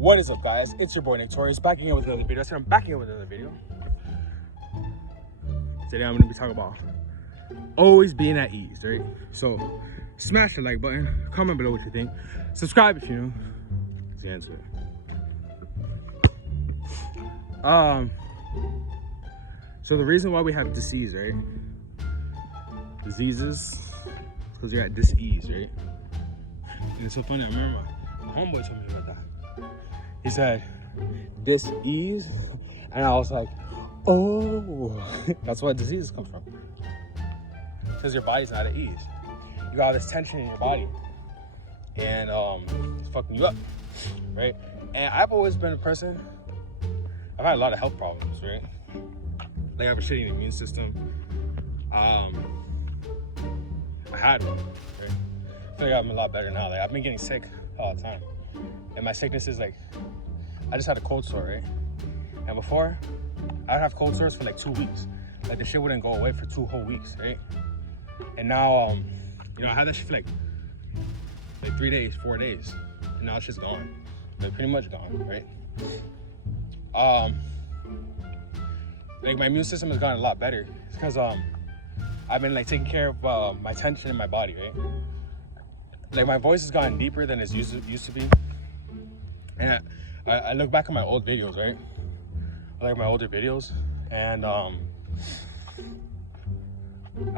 What is up, guys? It's your boy Nick Torius, back again with another video. I said I'm back again with another video. Today I'm going to be talking about always being at ease, right? So smash the like button, comment below what you think, subscribe if you're new. Let's get into it. So the reason why we have disease, right? Diseases, because you're at dis-ease, right? And it's so funny. I remember my homeboy told me about that. He said, dis-ease, and I was like, oh, that's what disease comes from. Because your body's not at ease. You got all this tension in your body, and it's fucking you up, right? And I've always been a person, I've had a lot of health problems, right? Like I have a shitty immune system. I had one, right? I feel like I'm a lot better now. Like I've been getting sick all the time. And my sickness is like, I just had a cold sore, right? And before, I'd have cold sores for like 2 weeks. Like the shit wouldn't go away for 2 whole weeks, right? And now, you know, I had that shit for like 3 days, 4 days. And now it's just gone. Like pretty much gone, right? Like my immune system has gotten a lot better. It's because I've been like taking care of my tension in my body, right? Like my voice has gotten deeper than it used to be. And I look back at my old videos, right? Like my older videos, and I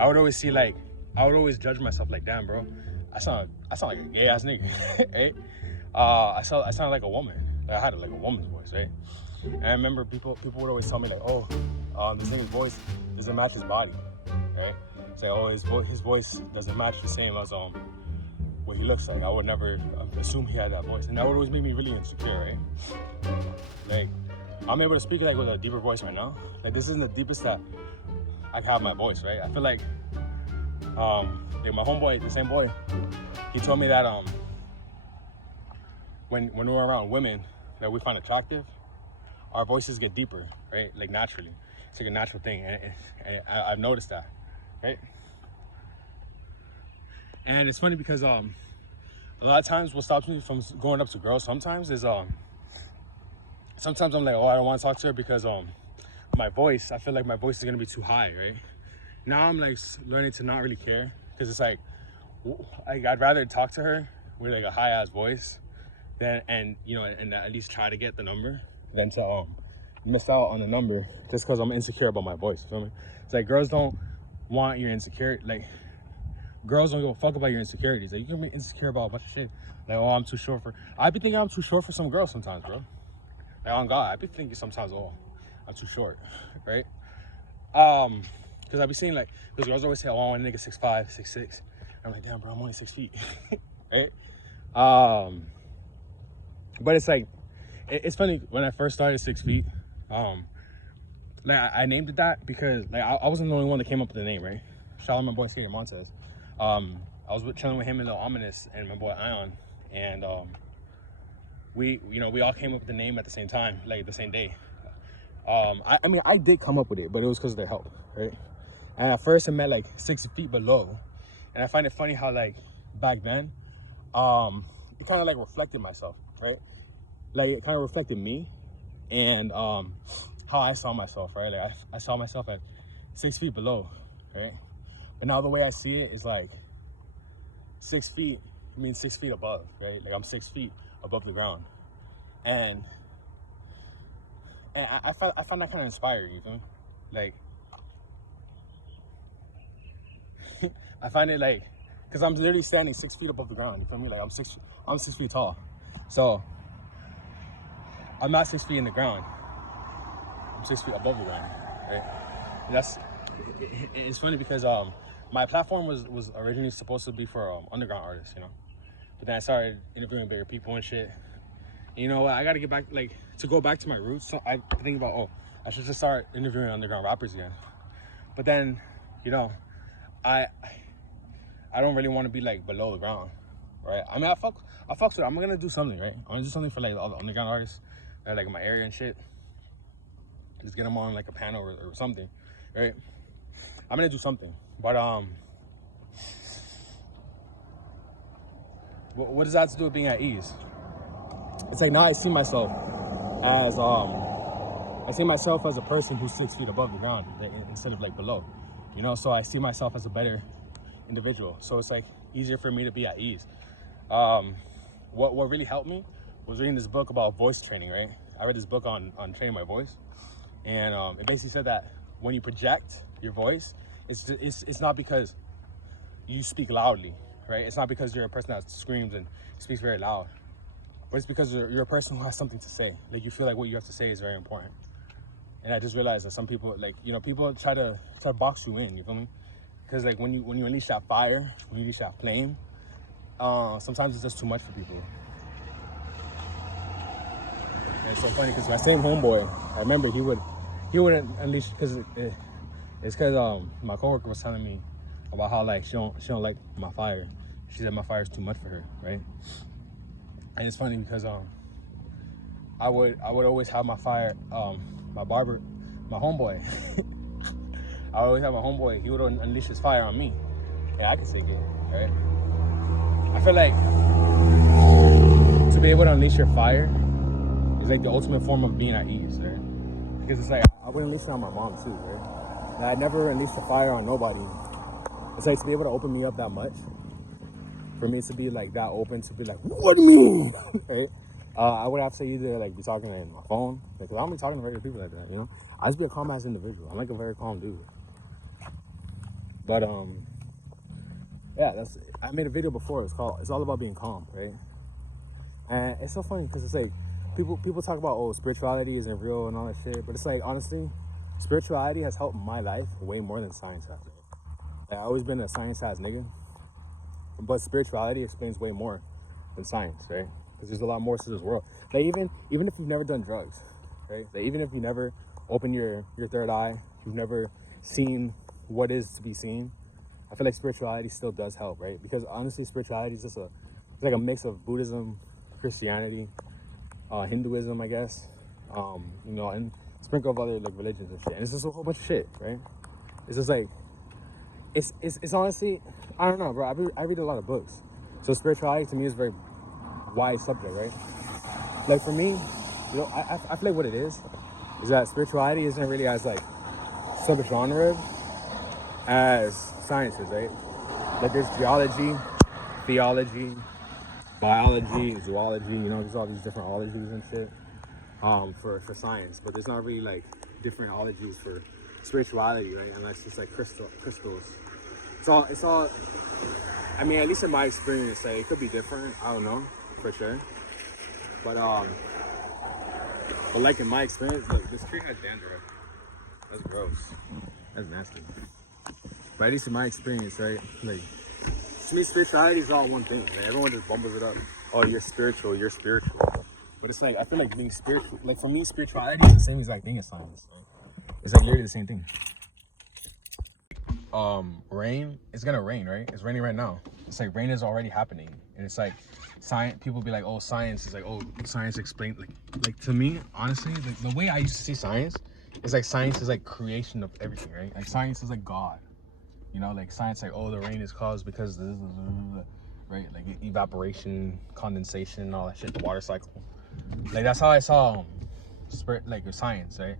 would always see like, I would always judge myself like, damn, bro, I sound like a gay ass nigga, right? I sounded like a woman. Like I had like a woman's voice, right? And I remember people would always tell me like, oh, this nigga's voice doesn't match his body, right? Say, oh, his voice doesn't match the same as what he looks like. I would never assume he had that voice, and that would always make me really insecure, right? Like I'm able to speak like with a deeper voice right now. Like this isn't the deepest that I can have my voice, right? I feel like my homeboy, the same boy, he told me that when we're around women that we find attractive, our voices get deeper, right? Like naturally, it's like a natural thing, and I've noticed that, right? And it's funny because a lot of times what stops me from going up to girls sometimes is sometimes I'm like, oh, I don't want to talk to her because my voice, I feel like my voice is gonna be too high, right? Now I'm like learning to not really care, because it's like I'd rather talk to her with like a high ass voice than and at least try to get the number than to miss out on the number just because I'm insecure about my voice. You feel me? It's like girls don't want your insecurity. Like girls don't give a fuck about your insecurities. Like you can be insecure about a bunch of shit. Like, oh, I'm too short for. I be thinking I'm too short for some girls sometimes, bro. Like on God, I be thinking sometimes, oh, I'm too short, right? Because I be seeing like, because girls always say, oh, I want a nigga 6'5", 6'6". I'm like, damn, bro, I'm only 6 feet, right? But it's like, it's funny when I first started 6 feet. Like I named it that because like I wasn't the only one that came up with the name, right? Shout out my boy Skater Montez. I was chilling with him and Lil Ominous and my boy Ion, and we all came up with the name at the same time, like the same day. I mean I did come up with it, but it was because of their help, right? And at first it meant like 6 feet below, and I find it funny how like back then, it kind of like reflected myself, right? Like it kind of reflected me, and how I saw myself, right? Like I saw myself at 6 feet below, right? But now the way I see it is like 6 feet means 6 feet above, right? Like I'm 6 feet above the ground, and I find that kind of inspiring, you feel me? Like I find it like, because I'm literally standing 6 feet above the ground, you feel me? Like I'm 6 feet tall, so I'm not 6 feet in the ground. I'm 6 feet above the ground, right? And it's funny because my platform was originally supposed to be for underground artists, you know. But then I started interviewing bigger people and shit. And you know what? I gotta get back, like, to go back to my roots. So I think about, oh, I should just start interviewing underground rappers again. But then, you know, I don't really want to be like below the ground, right? I mean, I fuck with it. I'm gonna do something, right? I'm gonna do something for like all the underground artists that are like in my area and shit. Just get them on like a panel or something, right? I'm gonna do something, but what does that have to do with being at ease? it's like now I see myself as a person who's 6 feet above the ground instead of like below, you know. So I see myself as a better individual. So it's like easier for me to be at ease. What really helped me was reading this book about voice training, right? I read this book on training my voice, and it basically said that when you project your voice, it's not because you speak loudly, right? It's not because you're a person that screams and speaks very loud, but it's because you're a person who has something to say. Like, you feel like what you have to say is very important. And I just realized that some people, like, you know, people try to box you in, you feel me? Because like when you unleash that fire, when you unleash that flame, sometimes it's just too much for people. And it's so funny because my same homeboy, I remember he wouldn't unleash, because my coworker was telling me about how like she don't like my fire. She said my fire is too much for her, right? And it's funny because I would always have my fire, my homeboy. I always have my homeboy. He would unleash his fire on me. Yeah, I can take it, right? I feel like to be able to unleash your fire is like the ultimate form of being at ease, right? Because it's like I would unleash it on my mom too, right? And I never unleashed the fire on nobody. It's like to be able to open me up that much, for me to be like that open, to be like, what do you mean? Right? I would have to either like be talking on my phone, because I don't be talking to regular people like that, you know? I just be a calm ass individual. I'm like a very calm dude. But yeah, I made a video before. It's all about being calm, right? And it's so funny because it's like people talk about, oh, spirituality isn't real and all that shit, but it's like, honestly, spirituality has helped my life way more than science has. Like, I've always been a science ass nigga, but spirituality explains way more than science, right? Because there's a lot more to this world. Like, even if you've never done drugs, right? Like, even if you never opened your third eye, you've never seen what is to be seen, I feel like spirituality still does help, right? Because honestly, spirituality is just it's like a mix of Buddhism, Christianity, Hinduism, I guess, you know, and sprinkle of other like religions and shit. And it's just a whole bunch of shit, right? It's just like, it's honestly, I don't know, bro. I read a lot of books, so spirituality to me is a very wide subject, right? Like for me, you know, I feel like what it is that spirituality isn't really as like subgenre as science is, right? Like there's geology, theology, biology, zoology, you know, there's all these different ologies and shit for science, but there's not really like different ologies for spirituality, right? Unless it's like crystals. It's all I mean, at least in my experience, like, it could be different, I don't know for sure, but like in my experience, look, this tree has dandruff. That's gross. That's nasty. But at least in my experience, right, like, to me, spirituality is all one thing. Like, everyone just bumbles it up. Oh, you're spiritual. But it's like, I feel like being spiritual, like for me, spirituality is the same exact thing as science. Right? It's like literally the same thing. Rain, it's gonna rain, right? It's raining right now. It's like rain is already happening. And it's like, science, people be like, oh, science is like, oh, science explains, like to me, honestly, like, the way I used to see science is like, science is like creation of everything, right? Like science is like God. You know, like science, like, oh, the rain is caused because this, right? Like evaporation, condensation, all that shit, the water cycle. Like that's how I saw spirit, like science, right?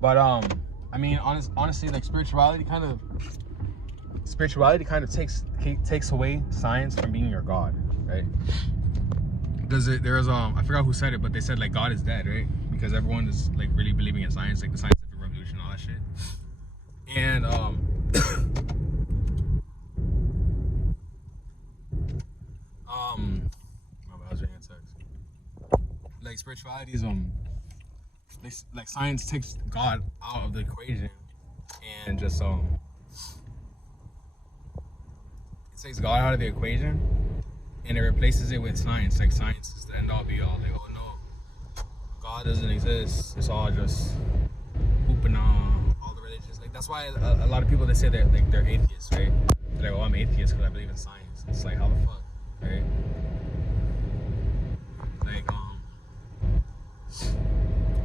But I mean, honestly, like spirituality kind of takes away science from being your God, right? Because there's I forgot who said it, but they said like God is dead, right? Because everyone is like really believing in science, like the scientific revolution, all that shit. And I was reading a text. Like spirituality is like science takes God out of the equation and just it takes God out of the equation and it replaces it with science. Like science is the end all be all. Like, oh no, God doesn't exist. It's all just hooping on all the religions. Like that's why a lot of people, they say that like they're atheists, right? They're like, oh, I'm atheist because I believe in science. It's like, how the fuck, right?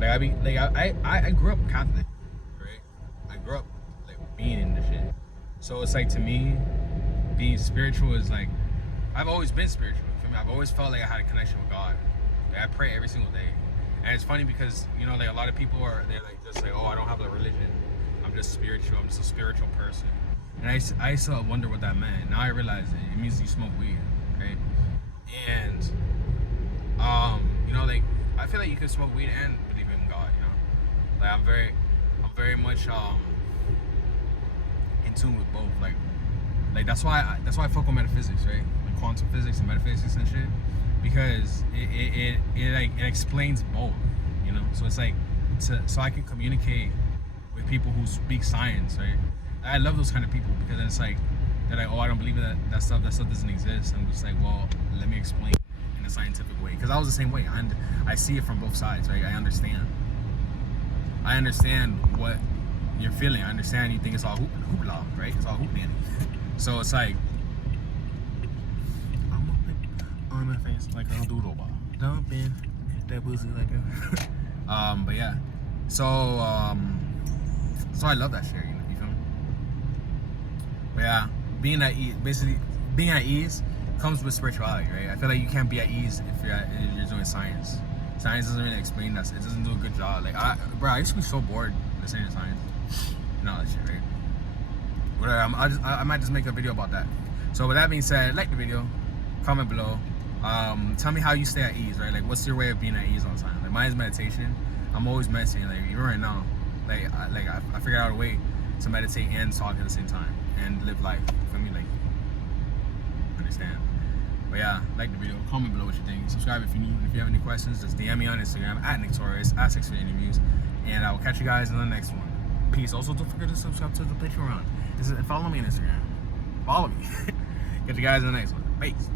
I grew up Catholic, right? I grew up like being in the shit. So it's like, to me, being spiritual is like, I've always been spiritual. I've always felt like I had a connection with God. Like, I pray every single day. And it's funny because, you know, like a lot of people they're like just like, oh, I don't have a religion. I'm just spiritual. I'm just a spiritual person. And I used to wonder what that meant. Now I realize it means you smoke weed, right? And you know, like I feel like you can smoke weed and believe in God. You know, like I'm very much in tune with both. Like that's why I fuck with metaphysics, right? Like quantum physics and metaphysics and shit, because it explains both. You know, so it's like so I can communicate with people who speak science, right? I love those kind of people because it's like they're like, oh, I don't believe that stuff doesn't exist. I'm just like, well, let me explain in a scientific way, because I was the same way. I see it from both sides, right? I understand what you're feeling. I understand you think it's all hoopla, right? It's all hoopla. So it's like I'm on my face like a doodle ball, dumping that pussy like a but yeah, so I love that shit, you know, you feel me? But yeah, being at ease comes with spirituality, right? I feel like you can't be at ease if you're doing science. Science doesn't really explain that. It doesn't do a good job. Like I used to be so bored listening to science and all that shit, right? Whatever. I might just make a video about that. So with that being said, like the video, comment below. Tell me how you stay at ease, right? Like, what's your way of being at ease all the time? Like, mine is meditation. I'm always meditating. Like, even right now, I figured out a way to meditate and talk at the same time and live life. For me, like, understand. But yeah, like the video, comment below what you think. Subscribe if you need. If you have any questions, just DM me on Instagram at Torius, at 6 interviews, and I will catch you guys in the next one. Peace. Also, don't forget to subscribe to the Patreon. Follow me on Instagram. Follow me. Catch you guys in the next one. Peace.